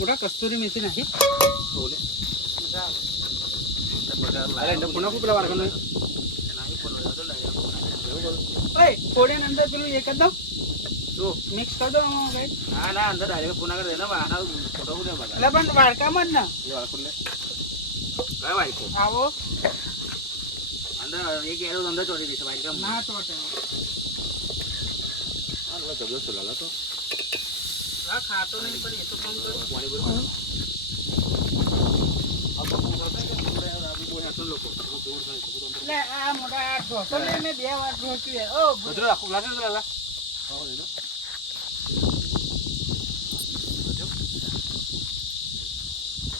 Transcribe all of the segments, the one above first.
मोठा कस्तुरी मेथी नाही बोले पुन्हा खूप वाढ थोड्या नंतर पेલું એકદમ તો મિક્સ કરી દો ભાઈ હા ના અંદર ડાયરેક્ટ પુના કરી દેના આના ફોટો ઉડે બગા એટલે પણ વાડકામાં જ ના એ વાડકો લે કઈ વાડકો આવો અંદર એક એરો અંદર ચોટી દેશે વાડકા ના ચોટે આ લો જબરદસ્ત લાલા તો આ ખાતો નહીં પણ એ તો કામ કરો પાણી ભરો આ તો પૂરા થાય કે પૂરા આવી કોઈ હાતો લોકો દૂર થાય તો એટલે આ મોટા આ ઢોસો લે મે બે વાર ઢોસ્યું ઓ ભદ્રો આખો ગ્લાસ ને લાલા આવો દે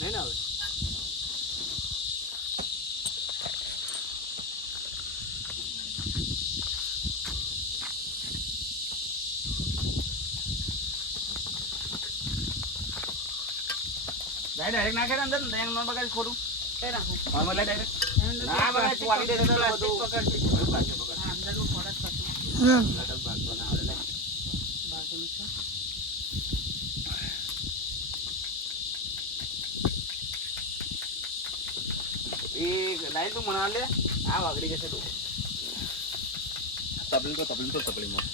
નહીં ના આવે ડાયરેક્ટ નાખે અંદર ને ડાયરેક્ટ નો બગાડી ખોડું એ નાખું મામા લે ડાયરેક્ટ ના બગાડ પાણી દે તો બધું પકડ પાછો પકડ અંદર નું ખોડક પાછું લડલ ભાગ બનાવે લે બાકીનું છે એ લાઈન તો મના લે આ વાગડી જશે તો તપલી માં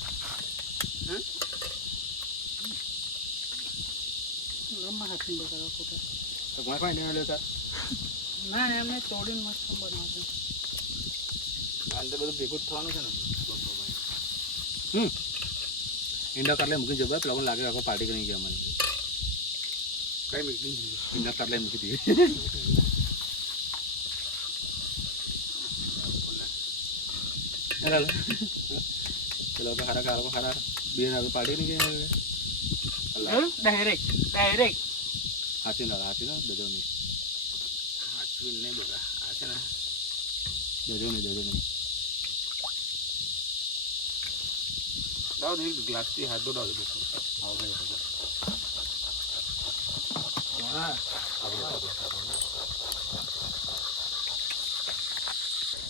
લમ્મા હાથની બગાડો ખોટા તો કોઈ કોઈ ન લેતા ના એમને તોડીને મસ્ત બનાવતો અંદર બધું ભેગું થવાનું છે ને ઈંડા કાટલે મૂકી જવા પેલા લાગે આખો પાર્ટી કરી ગયા મને કઈ મૂકી ઈંડા કાટલે મૂકી દીધી ચલો હારા બેન આવે પાર્ટી નહીં ગયા ડાયરેક્ટ હાથી ના દજો નહીં હાથી નહીં બગા આ છે ને દજો નહીં દાવ નહીં ગ્લાસ થી હાથ દોડાવ દે આવો ભાઈ હા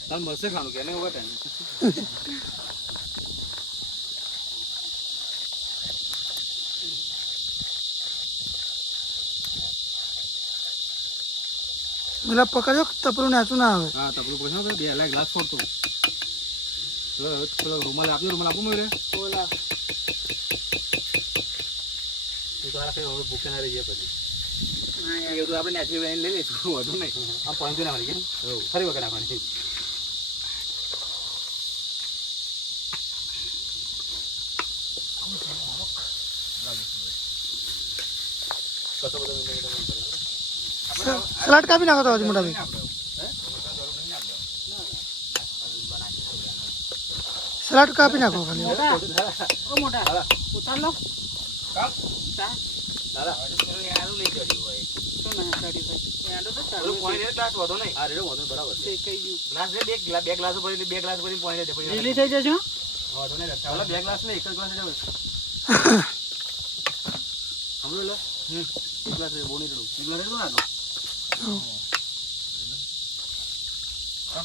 તાર મસ્ત ખાનું કે નહીં હોતા પેલા પકડજો તપરું નાચું ના આવે હા તપરું પછી બે લાખ ગ્લાસ ફોડતો પેલો રૂમાલ આપું મળે ઓલા એ તો કઈ હવે ભૂખે ના રહી જાય પછી એ તો આપણે નાચી લઈ લઈશું વધુ નહીં આમ પાણી ના મારી ગયા ફરી વખત નાખવાની સલાડ કાપી નાખો તો હજી મોટા ભાઈ સલાડ કાપી નાખો ખાલી ઓ મોટા ઉતાર લો કાપ દાદા આનું નહીં ચડ્યું હોય શું ના ચડી ભાઈ આડો તો ચાલો પાણી ગ્લાસ વધો નહીં આ રેડો વધો બરાબર છે કઈ ગયું ગ્લાસ લે બે ગ્લાસ ભરી પાણી દે પછી લીલી થઈ જજો વધો નહીં ચાલો બે ગ્લાસ લે એક જ ગ્લાસ જાવ સમજો લે એક ગ્લાસ બોની રેડો એક ગ્લાસ રેડો આનો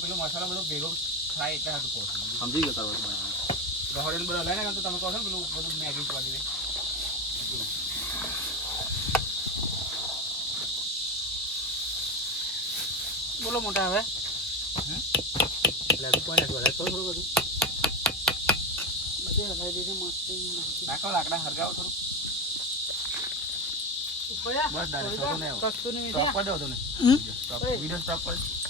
પેલો મસાલા બધો ભેગો થાય એટલે હાથું કહો સમજી ગયો તારો ગહોડેલ બધો લઈને તો તમે કહો છો ને પેલું બધું મેગી વાળી દે બોલો મોટા હવે એટલે હજુ કોઈ નથી વધારે થોડું બધું બધે હલાવી દીધું મસ્ત નાખો લાકડા હરગાવો થોડું બસ ડાયરેક્ટ કસ્તુરી મીઠા સ્ટોપ કરી દો તમે વિડિયો સ્ટોપ કરી